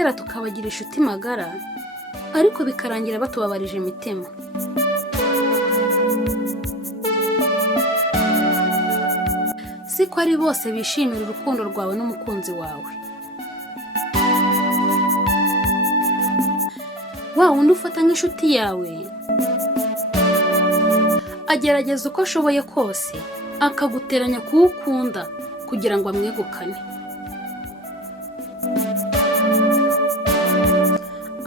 twasezera tukabagira inshuti magara ariko bikarangira batubabarije imitima. Siko ari bose bishimira urukundo rwawe n'umukunzi wawe. Wa wundi ufata nk'inshuti yawe agerageza uko ashoboye kose akaguteranya kuwukunda kugira ngo amwegukane,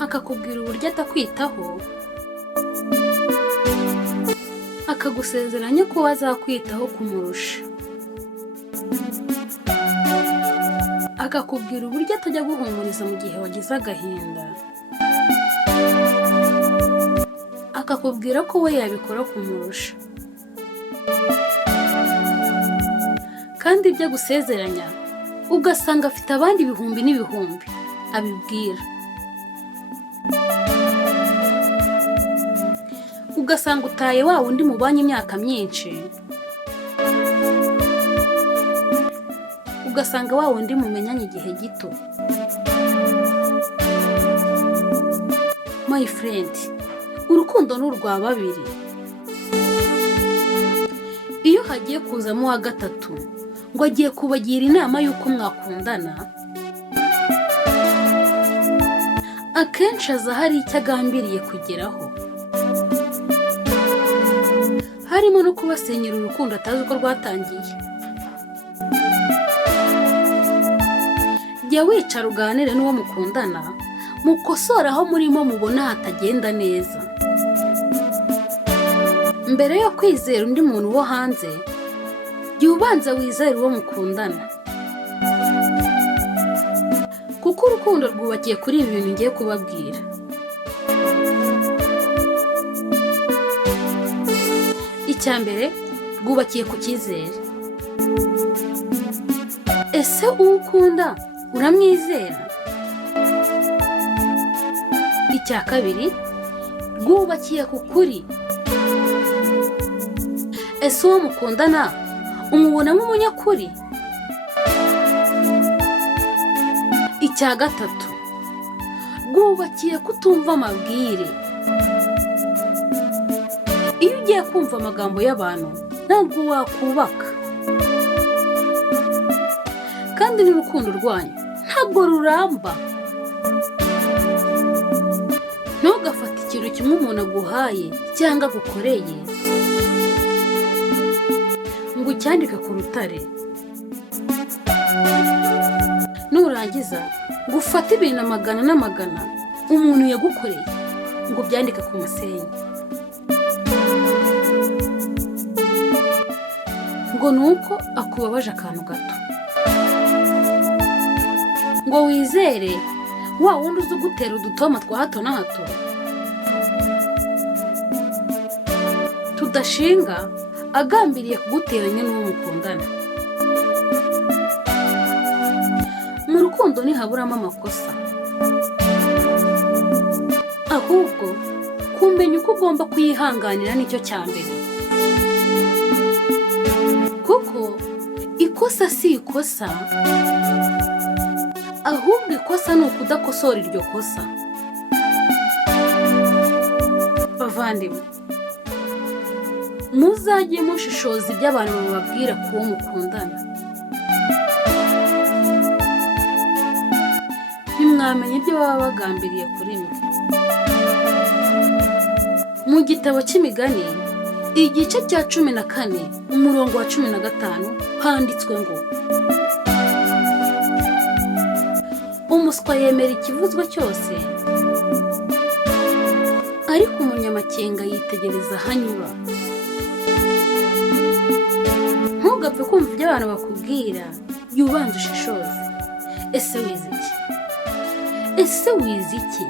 akakubwira uburyo atakwitaho, akagusezeranya ko azakwitaho kumurusha, akakubwira uburyo atajya guhumuriza mu gihe wagize agahinda, akakubwira ko we yabikora kumurusha. Kandi ibyo agusezeranya ugasanga afite abandi ibihumbi n'ibihumbi abibwira, ugasanga utaye wa wundi mubanye imyaka myinshi, ugasanga wa wundi mumenyanye igihe gito. My friend, urukundo ni urwa babiri. Iyo hagiye kuzamo wa gatatu ngo agiye kubagira inama y'uko mwakundana, akenshi aza hari icyo agambiriye kugeraho, harimo no kubasenyera urukundo atazi uko rwatangiye. Jya wicara uganire n'uwo mukundana, mukosora aho murimo mubona hatagenda neza. Mbere yo kwizera undi muntu wo hanze, jya ubanza wizere uwo mukundana, kuko urukundo rwubakiye kuri ibi bintu ngiye kubabwira. Icya mbere, rwubakiye ku cyizere. Ese uwo ukunda uramwizera? Icya kabiri, rwubakiye ku kuri. Ese uwo mukundana umubona nk'umunyakuri? Icya gatatu, rwubakiye kutumva amabwire. Iyo ugiye kumva amagambo y'abantu ntabwo wakubaka, kandi n'urukundo rwanyu ntabwo ruramba. Ntugafate ikintu kimwe umuntu aguhaye cyangwa agukoreye ngo ucyandike ku rutare, nurangiza ngo ufate ibintu amagana n'amagana umuntu yagukoreye ngo ubyandike ku musenyi, ngo nuko akubabaje akantu gato. Ngo wizere wa wundi uzi gutera udutoma twa hato na hato tudashinga, agambiriye kuguteranya n'uwo mukundana. Mu rukundo ntihaburamo amakosa, ahubwo kumenya uko ugomba kuyihanganira nicyo cya mbere, kuko ikosa si ikosa, ahubwo ikosa ni ukudakosora iryo kosa. Bavandimwe, muzajye mushishoza ibyo abantu bababwira ku wo mukundana. Ntimwamenye ibyo baba bagambiriye kuri mwe. Mu gitabo cy'imigani igice cya 14 umurongo wa 15 handitswe ngo, umuswa yemera ikivuzwe cyose, ariko umunyamakenga yitegereza hanyura. Ntugapfe kumva ibyo abantu bakubwira, jya ubanza ushishoze. Ese wize iki?